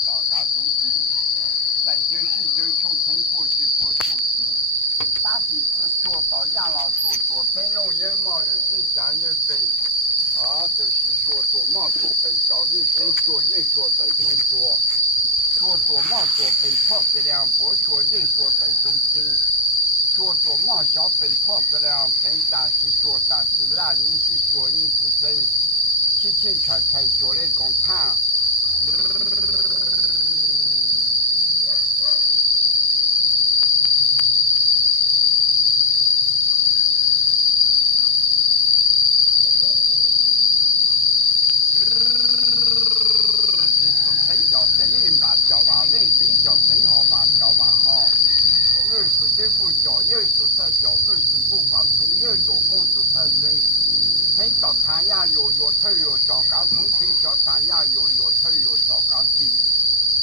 大家都记，在就是从成过去过出去，大体只学到养老做灯笼有毛有这家有背，就是学做毛做背，教人生学人学在中学，学做毛做背跑这两步，学人学在中间。学做毛小背跑这两分，但是学但是男人是学人是生，起起开开学来共谈。叫真人吧，叫吧人生叫真好吧，叫吧好。二十对不叫，有时才叫二十不光从有做公司才生。生到太阳月头月照刚风吹小太阳月头月照刚地。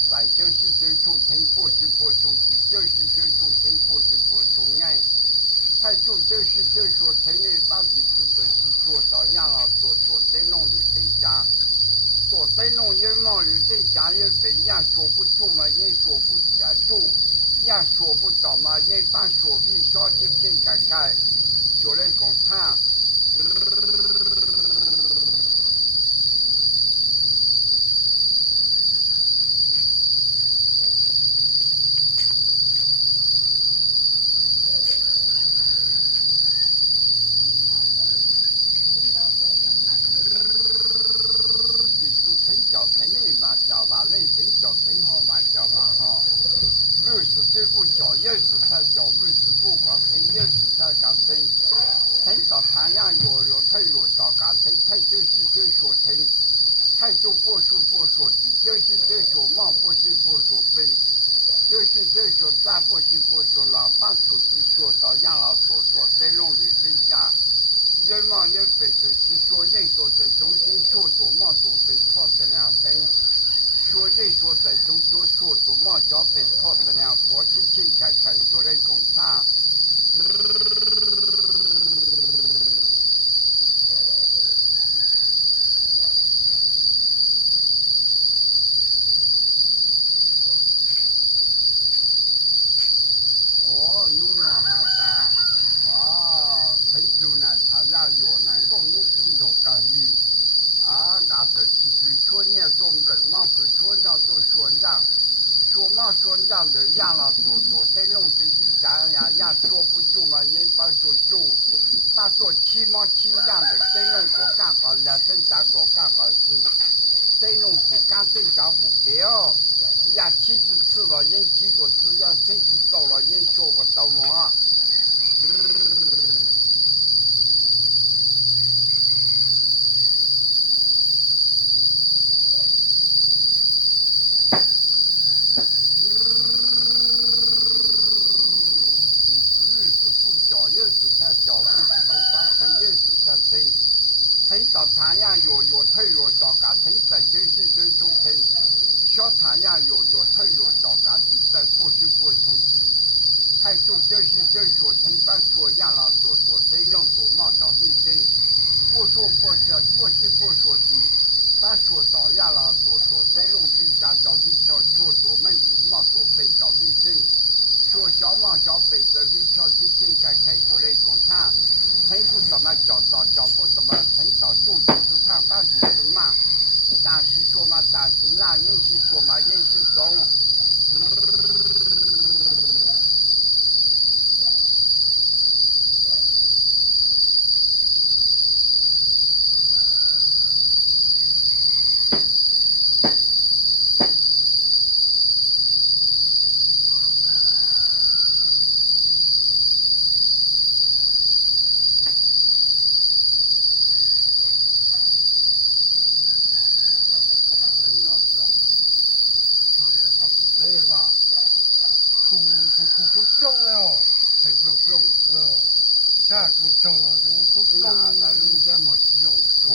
在99重称89重地，99重称89重矮。才99说成人把地址这些学到养老做灯笼绿在家。做灯笼有毛驴在家有肥，也学不住嘛，也学不住，也学不到嘛，也把学费小几天开，学来共产。叫真人嘛，叫吧人生叫真好嘛，叫嘛好。59不叫，有时才叫55光生，有时才刚生。生到太阳月头月照刚生，才99说成。才说不说地，99说毛不说背，99说咱不说老把出去学到养老做灯笼绿在家。有毛有背就是学人说在中间，学做毛做背跑这两分。学人说在中间，学做毛小背跑这两步，起开学来共产。弄哈达，成就呢，他呀越南够弄工作干理，俺这是句去年做人嘛，不去年做学长，学嘛学长的养了做灯笼自己家呀，也学不住嘛，人把学住，把做起码起样的灯笼过干好了，等家过干好是，灯笼不干等家不给哦。也起次了，人起过次，也成绩走了，人学过到么？有时才叫50不光成，有时才成。成到太阳月头月照刚成，在99重成。小太阳月头月照刚地在85重地。才说99说成，把学养了做灯笼做毛到卫生。不说地，把学到养了做灯笼在家叫你瞧学做门做毛做背叫卫生。学小毛小背这里瞧起开学来共产。成不怎么叫不怎么成到住是厂房就是嘛，但是说嘛，但是男人是说嘛，人是松。对吧？都中了，还不中。下个中了都中了。那人家没用说。